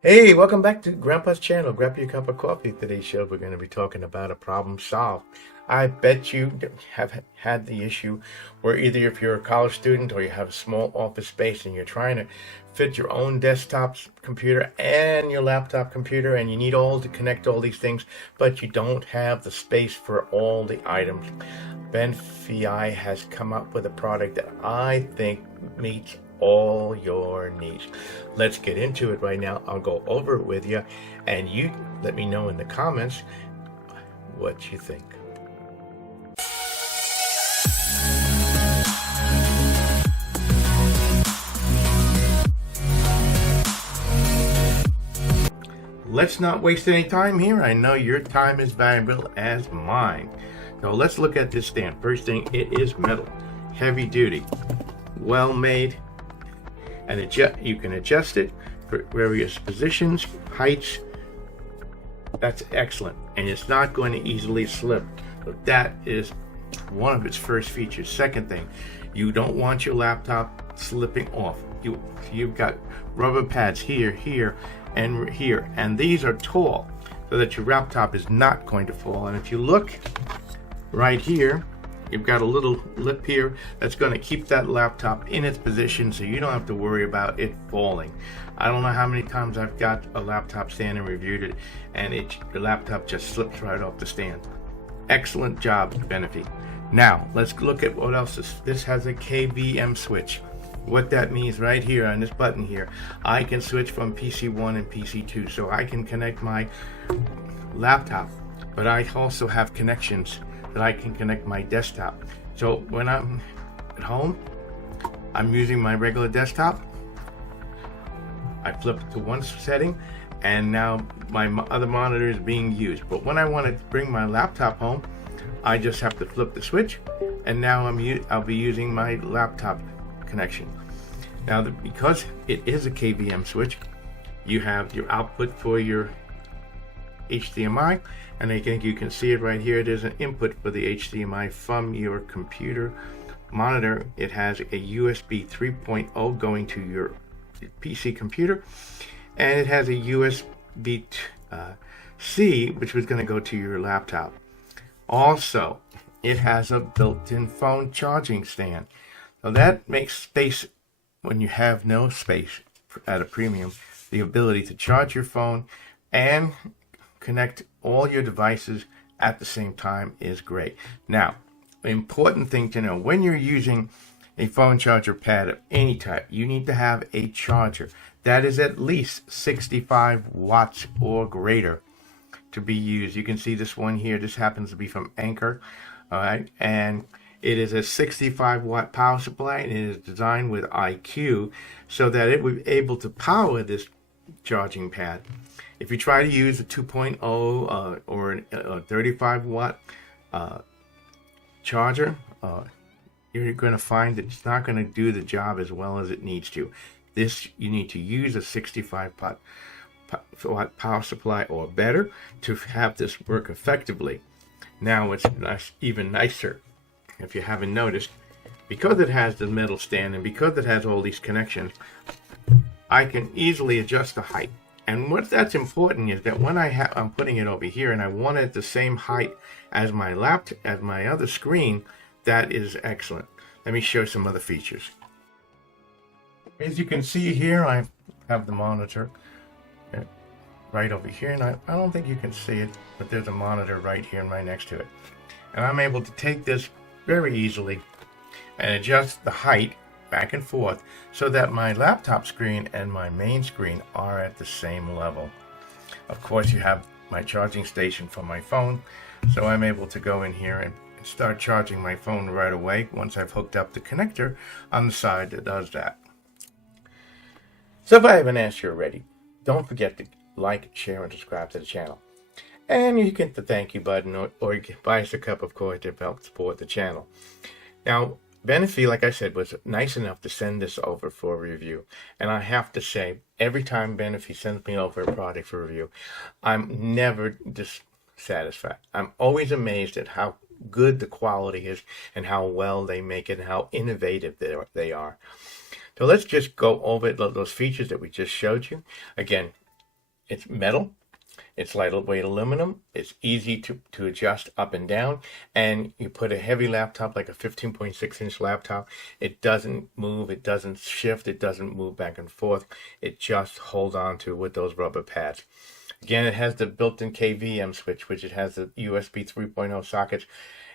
Hey, welcome back to Grandpa's channel. Grab your cup of coffee. Today's show, we're going to be talking about a problem solved. I bet you have had the issue where either if you're a college student or you have a small office space and you're trying to fit your own desktop computer and your laptop computer and you need all to connect all these things, but you don't have the space for all the items. BenFi has come up with a product that I think meets all your needs. Let's get into it right now. I'll go over it with you and you let me know in the comments what you think. Let's not waste any time here. I know your time is valuable as mine. So let's look at this stand. First thing, it is metal, heavy duty, well made, and you can adjust it for various positions, heights. That's excellent, and it's not going to easily slip. So that is one of its first features. Second thing, you don't want your laptop slipping off. You've got rubber pads here, and here, and these are tall so that your laptop is not going to fall. And if you look right here, you've got a little lip here that's going to keep that laptop in its position so you don't have to worry about it falling. I don't know how many times I've got a laptop stand and reviewed it and the laptop just slips right off the stand. Excellent job, BenFi. Now let's look at what else this has. A KVM switch. What that means right here on this button here, I can switch from PC1 and PC2, so I can connect my laptop, but I also have connections that I can connect my desktop. So when I'm at home, I'm using my regular desktop. I flip to one setting and now my other monitor is being used. But when I want to bring my laptop home, I just have to flip the switch and now I'll be using my laptop connection. Now because it is a KVM switch, you have your output for your HDMI, and I think you can see it right here. There's an input for the HDMI from your computer monitor. It has a USB 3.0 going to your PC computer, and it has a USB C which was going to go to your laptop. Also, it has a built-in phone charging stand. So that makes space when you have no space at a premium. The ability to charge your phone and connect all your devices at the same time is great. Now, the important thing to know, when you're using a phone charger pad of any type, you need to have a charger that is at least 65 watts or greater to be used. You can see this one here. This happens to be from Anker. All right, and it is a 65 watt power supply, and it is designed with IQ so that it will be able to power this charging pad. If you try to use a 2.0 or a 35 watt charger, you're going to find that it's not going to do the job as well as it needs to. You need to use a 65 watt power supply or better to have this work effectively. Now it's even nicer, if you haven't noticed, because it has the metal stand and because it has all these connections, I can easily adjust the height. And what that's important is that when I'm putting it over here and I want it the same height as my laptop, as my other screen, that is excellent. Let me show some other features. As you can see here, I have the monitor right over here, and I don't think you can see it, but there's a monitor right here and right next to it. And I'm able to take this very easily and adjust the height back and forth so that my laptop screen and my main screen are at the same level. Of course, you have my charging station for my phone, so I'm able to go in here and start charging my phone right away once I've hooked up the connector on the side that does that. So if I haven't asked you already, don't forget to like, share, and subscribe to the channel. And you can hit the thank you button or you can buy us a cup of coffee to help support the channel. Now, BenFi, like I said, was nice enough to send this over for a review. And I have to say, every time BenFi sends me over a product for review, I'm never dissatisfied. I'm always amazed at how good the quality is and how well they make it and how innovative they are. So let's just go over those features that we just showed you. Again, It's metal. It's lightweight aluminum. It's easy to adjust up and down. And you put a heavy laptop, like a 15.6-inch laptop, it doesn't move, it doesn't shift, it doesn't move back and forth. It just holds on to with those rubber pads. Again, it has the built-in KVM switch, which it has the USB 3.0 sockets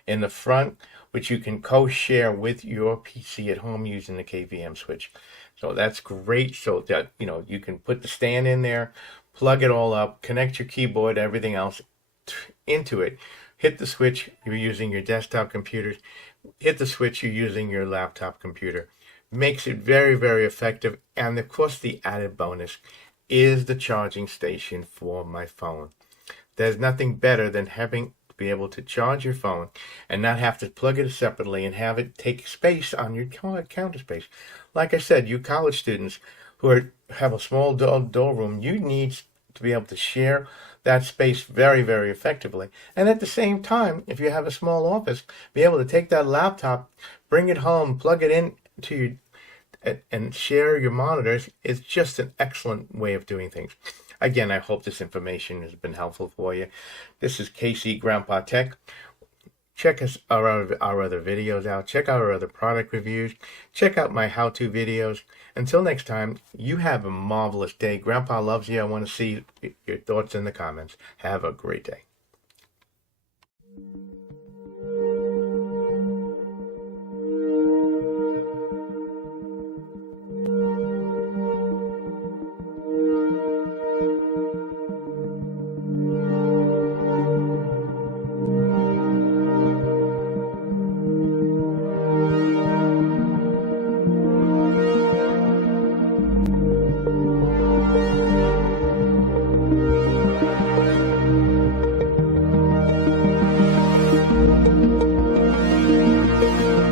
in the front, which you can co-share with your PC at home using the KVM switch. So that's great. So that, you can put the stand in there, plug it all up, connect your keyboard, everything else into it. Hit the switch, you're using your desktop computer. Hit the switch, you're using your laptop computer. Makes it very, very effective. And of course, the added bonus is the charging station for my phone. There's nothing better than having to be able to charge your phone and not have to plug it separately and have it take space on your counter space. Like I said, you college students who have a small door room, you need to be able to share that space very, very effectively. And at the same time, if you have a small office, be able to take that laptop, bring it home, plug it in to your and share your monitors is just an excellent way of doing things. Again, I hope this information has been helpful for you. This is KC Grandpa Tech. Check our other videos out. Check out our other product reviews. Check out my how-to videos. Until next time, you have a marvelous day. Grandpa loves you. I want to see your thoughts in the comments. Have a great day.